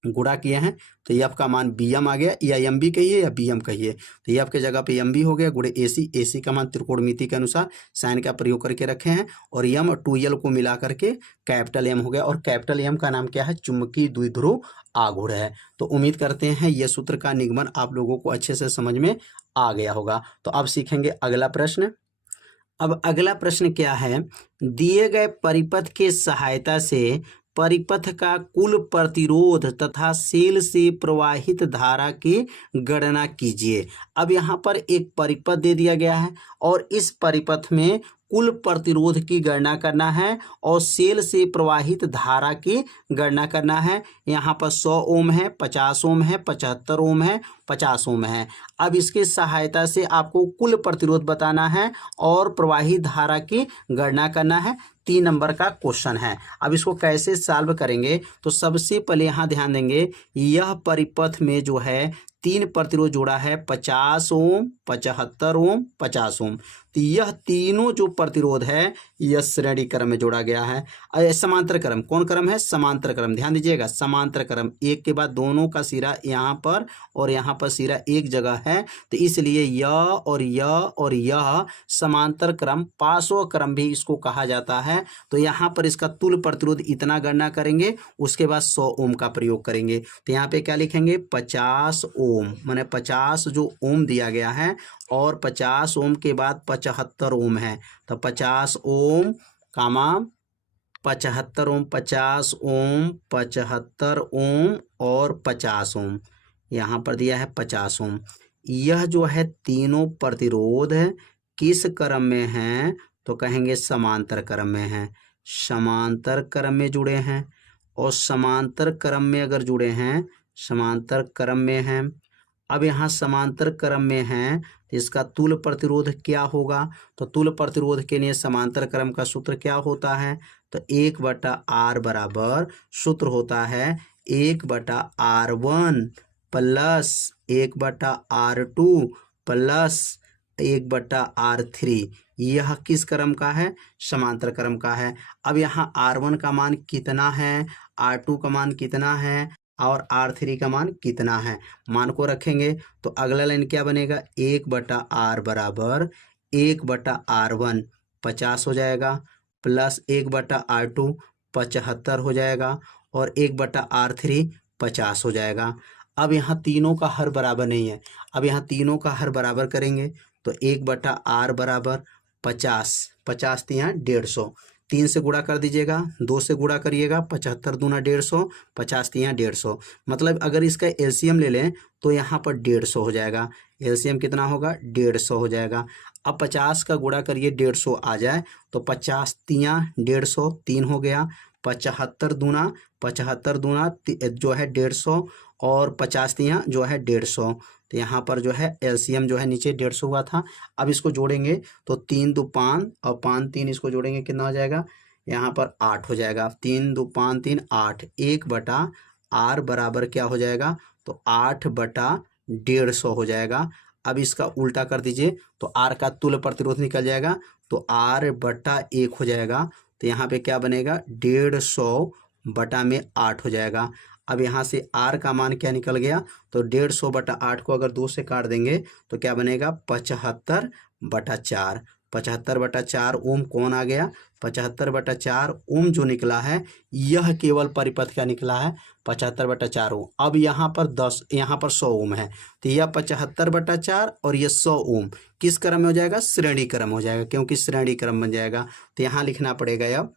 गुणा किए हैं, तो एफ का मान bm आ गया, या एम बी कहिए या bm कहिए, तो एफ के जगह पे एम बी हो गया गुणे AC का मान त्रिकोणमिति के अनुसार साइन का प्रयोग करके रखे हैं और m और 2l को मिला करके कैपिटल M हो गया और कैपिटल M का नाम क्या है, चुंबकीय द्विध्रुव आघूर्ण है। तो उम्मीद करते हैं यह सूत्र का निगमन आप लोगों को अच्छे से समझ में आ गया होगा। तो अब सीखेंगे अगला प्रश्न। अब अगला प्रश्न क्या है, दिए गए परिपथ के सहायता से परिपथ का कुल प्रतिरोध तथा सेल से प्रवाहित धारा की गणना कीजिए। अब यहाँ पर एक परिपथ दे दिया गया है और इस परिपथ में कुल प्रतिरोध की गणना करना है और सेल से प्रवाहित धारा की गणना करना है। यहाँ पर 100 ओम है, 50 ओम है, 75 ओम है, 50 ओम है। अब इसकी सहायता से आपको कुल प्रतिरोध बताना है और प्रवाहित धारा की गणना करना है। 3 नंबर का क्वेश्चन है। अब इसको कैसे सॉल्व करेंगे, तो सबसे पहले यहाँ ध्यान देंगे, यह परिपथ में जो है 3 प्रतिरोध जुड़ा है, 50 ओम, 75 ओम, 50 ओम। तो यह तीनों जो प्रतिरोध है यह श्रेणी क्रम में जोड़ा गया है। समांतर क्रम, कौन क्रम है, समांतर क्रम, ध्यान दीजिएगा, समांतर क्रम, एक के बाद दोनों का सिरा यहाँ पर और यहाँ पर सिरा एक जगह है, तो इसलिए यह और यह समांतर क्रम, पार्श्व क्रम भी इसको कहा जाता है। तो यहाँ पर इसका तुल्य प्रतिरोध इतना गणना करेंगे, उसके बाद 100 ओम का प्रयोग करेंगे। तो यहाँ पे क्या लिखेंगे, 50 ओम, माने 50 जो ओम दिया गया है और 50 ओम के बाद 75 ओम है, तो 50 ओम कामा 75 ओम, 50 ओम, 75 ओम और 50 ओम, यहाँ पर दिया है 50 ओम। यह जो है तीनों प्रतिरोध किस क्रम में हैं, तो कहेंगे समांतर क्रम में हैं, समांतर क्रम में जुड़े हैं। और समांतर क्रम में अगर जुड़े हैं, समांतर क्रम में हैं, अब यहाँ समांतर क्रम में हैं तो इसका तुल्य प्रतिरोध क्या होगा, तो तुल्य प्रतिरोध के लिए समांतर क्रम का सूत्र क्या होता है, तो 1/r बराबर सूत्र होता है 1/r1 plus 1/r2 plus 1/r3। यह किस क्रम का है, समांतर क्रम का है। अब यहाँ r1 का मान कितना है, r2 का मान कितना है और r3 का मान कितना है, मान को रखेंगे तो अगला लाइन क्या बनेगा, 1/r बराबर 1/r1 50 हो जाएगा प्लस 1/r2 75 हो जाएगा और 1/r3 50 हो जाएगा। अब यहाँ तीनों का हर बराबर नहीं है, अब यहाँ तीनों का हर बराबर करेंगे तो 1/r बराबर 50, 50 तो यहाँ 150, 3 से गुणा कर दीजिएगा, 2 से गुणा करिएगा, 75 दूना 150, 50 तो यहाँ 150। मतलब अगर इसका एलसीएम ले लें तो यहाँ पर 150 हो जाएगा, एलसीएम कितना होगा, 150 हो जाएगा। अब 50 का गुणा करिए 150 आ जाए तो 50 तियाँ 150, 3 हो गया, 75 दूना जो है 150 और 50 तियाँ जो है 150, तो यहाँ पर जो है एलसीएम जो है नीचे 150 हुआ था। अब इसको जोड़ेंगे तो 3 2 5 और 5 3 इसको जोड़ेंगे कितना हो जाएगा, यहाँ पर 8 हो जाएगा, 3 2 5 3 8, 1/r बराबर क्या हो जाएगा, तो 8/150 हो जाएगा। अब इसका उल्टा कर दीजिए तो r का तुल्य प्रतिरोध निकल जाएगा, तो r/1 हो जाएगा, तो यहाँ पे क्या बनेगा, 150/8 हो जाएगा। अब यहाँ से r का मान क्या निकल गया, तो 150/8 को अगर 2 से काट देंगे तो क्या बनेगा, 75/4, 75/4 ओम कौन आ गया, 75/4 ओम जो निकला है यह केवल परिपथ का निकला है, 75/4 ओम। अब यहाँ पर 100 ओम है, तो यह 75/4 और यह 100 ओम किस क्रम में हो जाएगा, श्रेणी क्रम हो जाएगा, क्योंकि श्रेणी क्रम बन जाएगा। तो यहाँ लिखना पड़ेगा अब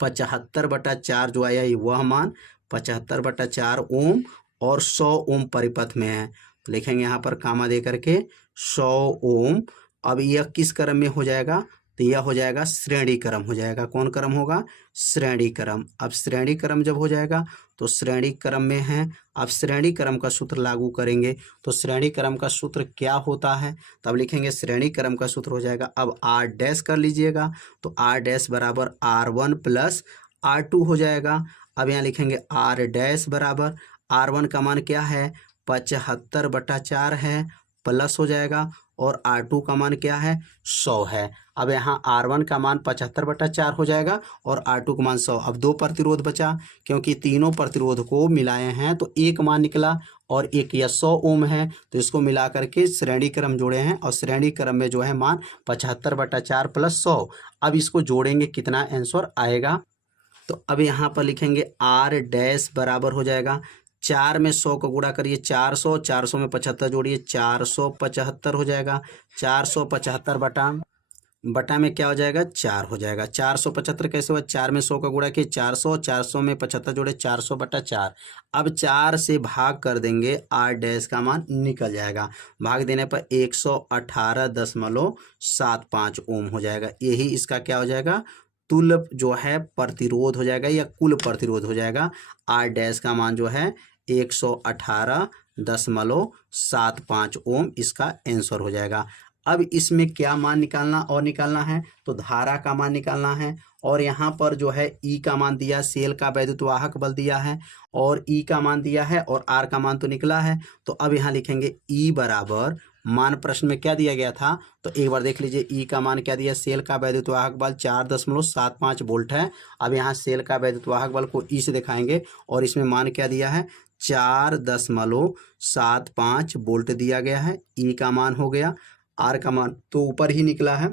75/4 जो आया वह मान 75/4 ओम और 100 ओम परिपथ में है, तो लिखेंगे यहाँ पर कामा दे करके 100 ओम। अब यह किस क्रम में हो जाएगा, तो यह हो जाएगा श्रेणी क्रम हो जाएगा, कौन क्रम होगा, श्रेणी क्रम। अब श्रेणी क्रम जब हो जाएगा तो श्रेणी क्रम में है, अब श्रेणी क्रम का सूत्र लागू करेंगे तो श्रेणी क्रम का सूत्र क्या होता है, तब लिखेंगे श्रेणी क्रम का सूत्र हो जाएगा, अब r डैश कर लीजिएगा तो r डैश बराबर r1 प्लस r2 हो जाएगा। अब यहाँ लिखेंगे r डैश बराबर r1 का मान क्या है, 75/4 है प्लस हो जाएगा और r2 का मान क्या है, 100 है। अब यहाँ r1 का मान 75/4 हो जाएगा और r2 का मान 100। अब 2 प्रतिरोध बचा, क्योंकि तीनों प्रतिरोध को मिलाए हैं तो एक मान निकला और एक यह 100 ओम है, तो इसको मिला करके श्रेणी क्रम जोड़े हैं और श्रेणी क्रम में जो है मान 75/4 प्लस 100। अब इसको जोड़ेंगे कितना आंसर आएगा, तो अब यहाँ पर लिखेंगे r डैश बराबर हो जाएगा, 4 में 100 को गुणा करिए 400, 400 में 75 जोड़िए 475 हो जाएगा, 475 बटा बटा में क्या हो जाएगा 4 हो जाएगा। 475 कैसे हुआ, 4 में 100 का गुणा किए 400, 400 में 75 जोड़े 400 बटा 4। अब 4 से भाग कर देंगे, R डैश का मान निकल जाएगा। भाग देने पर 118.75 ओम हो जाएगा। यही इसका क्या हो जाएगा, तुल्य जो है प्रतिरोध हो जाएगा या कुल प्रतिरोध हो जाएगा। R डैश का मान जो है 118.75 ओम इसका आंसर हो जाएगा। अब इसमें क्या मान निकालना है, तो धारा का मान निकालना है। और यहाँ पर जो है E का मान दिया, सेल का वैद्युत वाहक बल दिया है, और E का मान दिया है, और R का मान तो निकला है। तो अब यहाँ लिखेंगे E बराबर, मान प्रश्न में क्या दिया गया था, तो एक बार देख लीजिए E का मान क्या दिया, सेल का वैद्युत वाहक बल 4.75 वोल्ट है। अब यहाँ सेल का वैद्युत वाहक बल को E से दिखाएंगे, और इसमें मान क्या दिया है 4.75 वोल्ट दिया गया है। E का मान हो गया, R का मान तो ऊपर ही निकला है,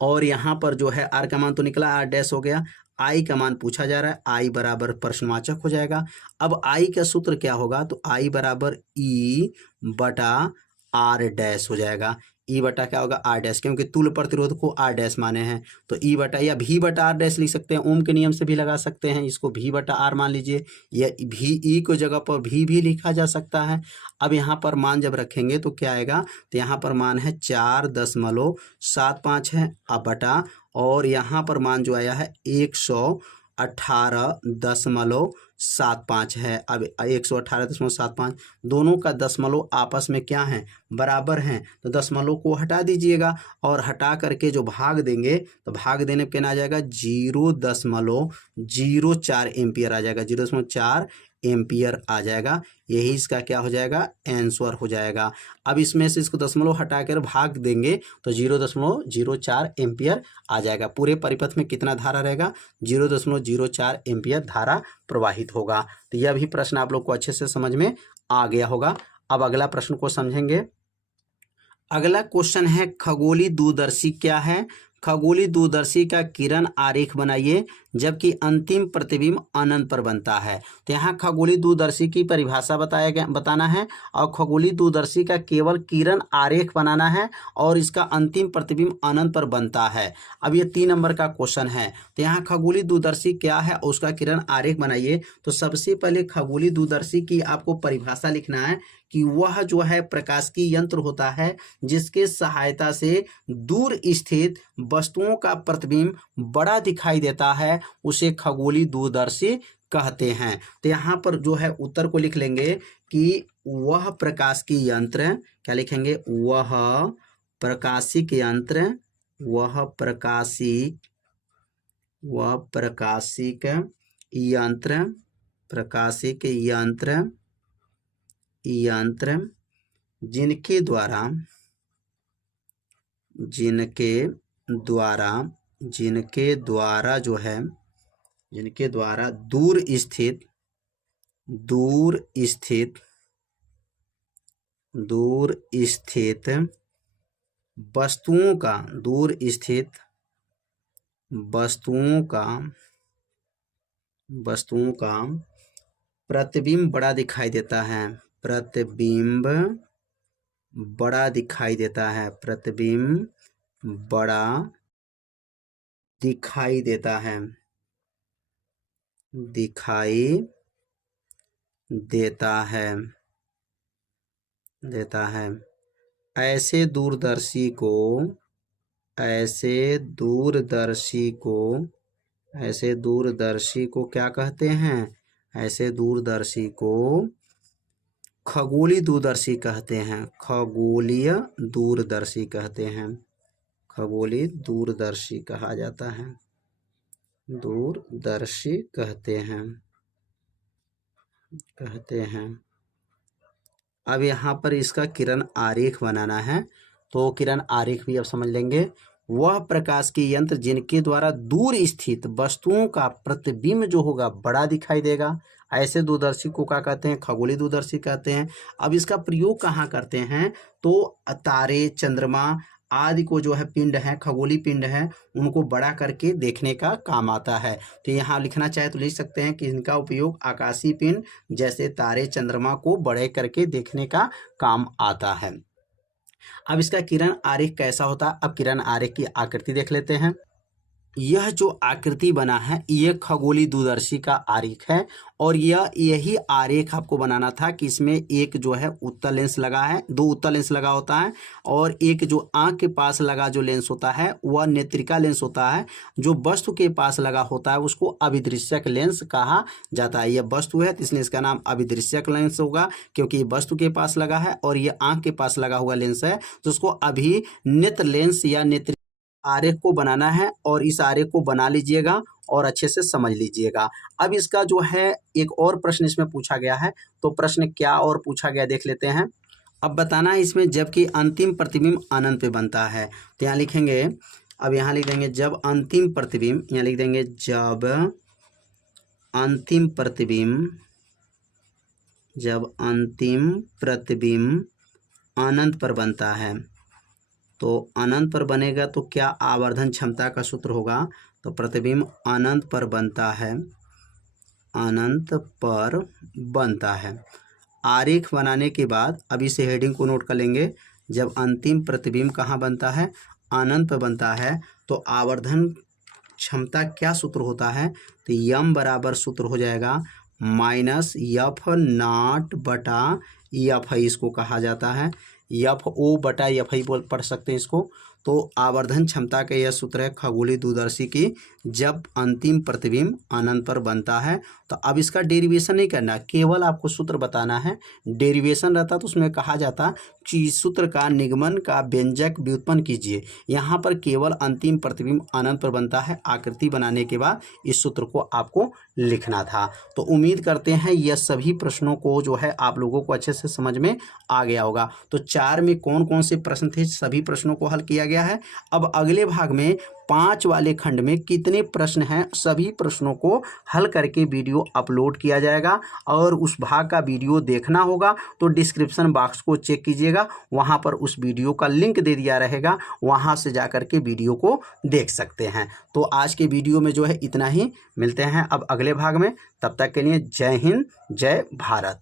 और यहाँ पर जो है R का मान तो निकला, R डैश हो गया। I का मान पूछा जा रहा है, I बराबर प्रश्नवाचक हो जाएगा। अब I का सूत्र क्या होगा, तो I बराबर E बटा R डैश हो जाएगा। E बटा क्या होगा, R डैश, क्योंकि तुल्य प्रतिरोध को R डैश माने हैं, तो E बटा या V बटा R डैश लिख सकते हैं। ओम के नियम से भी लगा सकते हैं, इसको V बटा R मान लीजिए, या V E को जगह पर V भी लिखा जा सकता है। अब यहाँ पर मान जब रखेंगे तो क्या आएगा, तो यहाँ पर मान है 4.75 है, अब बटा, और यहाँ पर मान जो आया है 118.75 है। अब 118.75 दोनों का दशमलव आपस में क्या है, बराबर हैं, तो दशमलव को हटा दीजिएगा, और हटा करके जो भाग देंगे, तो भाग देने पे क्या आ जाएगा 0.04 एम्पियर आ जाएगा, 0.4 एम्पियर आ जाएगा। यही इसका क्या हो जाएगा, आंसर हो जाएगा। अब इसमें से इसको दशमलव हटा कर भाग देंगे तो 0.04 एम्पियर आ जाएगा। पूरे परिपथ में कितना धारा रहेगा, 0.04 एम्पियर धारा प्रवाहित होगा। तो यह भी प्रश्न आप लोग को अच्छे से समझ में आ गया होगा। अब अगला प्रश्न को समझेंगे। अगला क्वेश्चन है, खगोलीय दूरदर्शी क्या है। खगोलीय दूरदर्शी का किरण आरेख बनाइए जबकि अंतिम प्रतिबिंब अनंत पर बनता है। तो यहाँ खगोलीय दूरदर्शी की परिभाषा बताना है, और खगोलीय दूरदर्शी का केवल किरण आरेख बनाना है, और इसका अंतिम प्रतिबिंब अनंत पर बनता है। अब ये 3 नंबर का क्वेश्चन है। तो यहाँ खगोलीय दूरदर्शी क्या है और उसका किरण आरेख बनाइए। तो सबसे पहले खगोलीय दूरदर्शी की आपको परिभाषा लिखना है कि वह जो है प्रकाशिकी यंत्र होता है जिसके सहायता से दूर स्थित वस्तुओं का प्रतिबिंब बड़ा दिखाई देता है, उसे खगोलीय दूरदर्शी कहते हैं। तो यहाँ पर जो है उत्तर को लिख लेंगे कि वह प्रकाशिकी यंत्र, क्या लिखेंगे, वह प्रकाशिक यंत्र, वह प्रकाशिक यंत्र जिनके द्वारा दूर स्थित वस्तुओं का प्रतिबिंब बड़ा दिखाई देता है, प्रतिबिंब बड़ा दिखाई देता है, ऐसे दूरदर्शी को क्या कहते हैं, ऐसे दूरदर्शी को खगोलीय दूरदर्शी कहते हैं, खगोलीय दूरदर्शी कहा जाता है, दूरदर्शी कहते हैं। अब यहाँ पर इसका किरण आरेख बनाना है, तो किरण आरेख भी अब समझ लेंगे। वह प्रकाश की यंत्र जिनके द्वारा दूर स्थित वस्तुओं का प्रतिबिंब जो होगा बड़ा दिखाई देगा, ऐसे दूरदर्शी को क्या कहते हैं, खगोलीय दूरदर्शी कहते हैं। अब इसका प्रयोग कहाँ करते हैं, तो तारे, चंद्रमा आदि को जो है पिंड है, खगोलीय पिंड है, उनको बड़ा करके देखने का काम आता है। तो यहाँ लिखना चाहे तो लिख सकते हैं कि इनका उपयोग आकाशीय पिंड जैसे तारे, चंद्रमा को बड़े करके देखने का काम आता है। अब इसका किरण आरेख कैसा होता है, अब किरण आरेख की आकृति देख लेते हैं। यह जो आकृति बना है ये खगोलीय दूरदर्शी का आरेख है और यही आरेख आपको बनाना था कि इसमें एक जो है उत्तल लेंस लगा है, दो उत्तल लेंस लगा होता है और एक जो आंख के पास लगा जो लेंस होता है वह नेत्रिका लेंस होता है। जो वस्तु के पास लगा होता है उसको अभिदृश्यक लेंस कहा जाता है। यह वस्तु है तो इसलिए इसका नाम अभिदृश्यक लेंस होगा क्योंकि वस्तु के पास लगा है और यह आंख के पास लगा हुआ लेंस है तो उसको अभिनेत्र लेंस या नेत्र आरेख को बनाना है और इस आरेख को बना लीजिएगा और अच्छे से समझ लीजिएगा। अब इसका जो है एक और प्रश्न इसमें पूछा गया है, तो प्रश्न क्या और पूछा गया देख लेते हैं। अब बताना है इसमें जबकि अंतिम प्रतिबिंब अनंत पे बनता है तो यहाँ लिखेंगे, अब यहाँ लिख देंगे जब अंतिम प्रतिबिंब, यहाँ लिख देंगे जब अंतिम प्रतिबिंब अनंत पर बनता है तो अनंत पर बनेगा तो क्या आवर्धन क्षमता का सूत्र होगा, तो प्रतिबिंब अनंत पर बनता है, अनंत पर बनता है। आरेख बनाने के बाद अब इसे हेडिंग को नोट कर लेंगे, जब अंतिम प्रतिबिंब कहाँ बनता है, अनंत पर बनता है तो आवर्धन क्षमता क्या सूत्र होता है, तो यम बराबर सूत्र हो जाएगा माइनस एफ नॉट बटा एफ आई, इसको कहा जाता है एफ ओ बटा एफ आई बोल पढ़ सकते हैं इसको। तो आवर्धन क्षमता का यह सूत्र है खगोलीय दूरदर्शी की, जब अंतिम प्रतिबिंब अनंत पर बनता है। तो अब इसका डेरिवेशन नहीं करना, केवल आपको सूत्र बताना है। डेरिवेशन रहता तो उसमें कहा जाता कि सूत्र का निगमन का व्यंजक व्युत्पन्न कीजिए। यहाँ पर केवल अंतिम प्रतिबिंब अनंत पर बनता है, आकृति बनाने के बाद इस सूत्र को आपको लिखना था। तो उम्मीद करते हैं यह सभी प्रश्नों को जो है आप लोगों को अच्छे से समझ में आ गया होगा। तो 4 में कौन कौन से प्रश्न थे, सभी प्रश्नों को हल किया गया है। अब अगले भाग में 5 वाले खंड में कितने प्रश्न हैं, सभी प्रश्नों को हल करके वीडियो अपलोड किया जाएगा और उस भाग का वीडियो देखना होगा तो डिस्क्रिप्शन बॉक्स को चेक कीजिएगा, वहां पर उस वीडियो का लिंक दे दिया रहेगा, वहां से जाकर के वीडियो को देख सकते हैं। तो आज के वीडियो में जो है इतना ही, मिलते हैं अब अगले भाग में, तब तक के लिए जय हिंद जय भारत।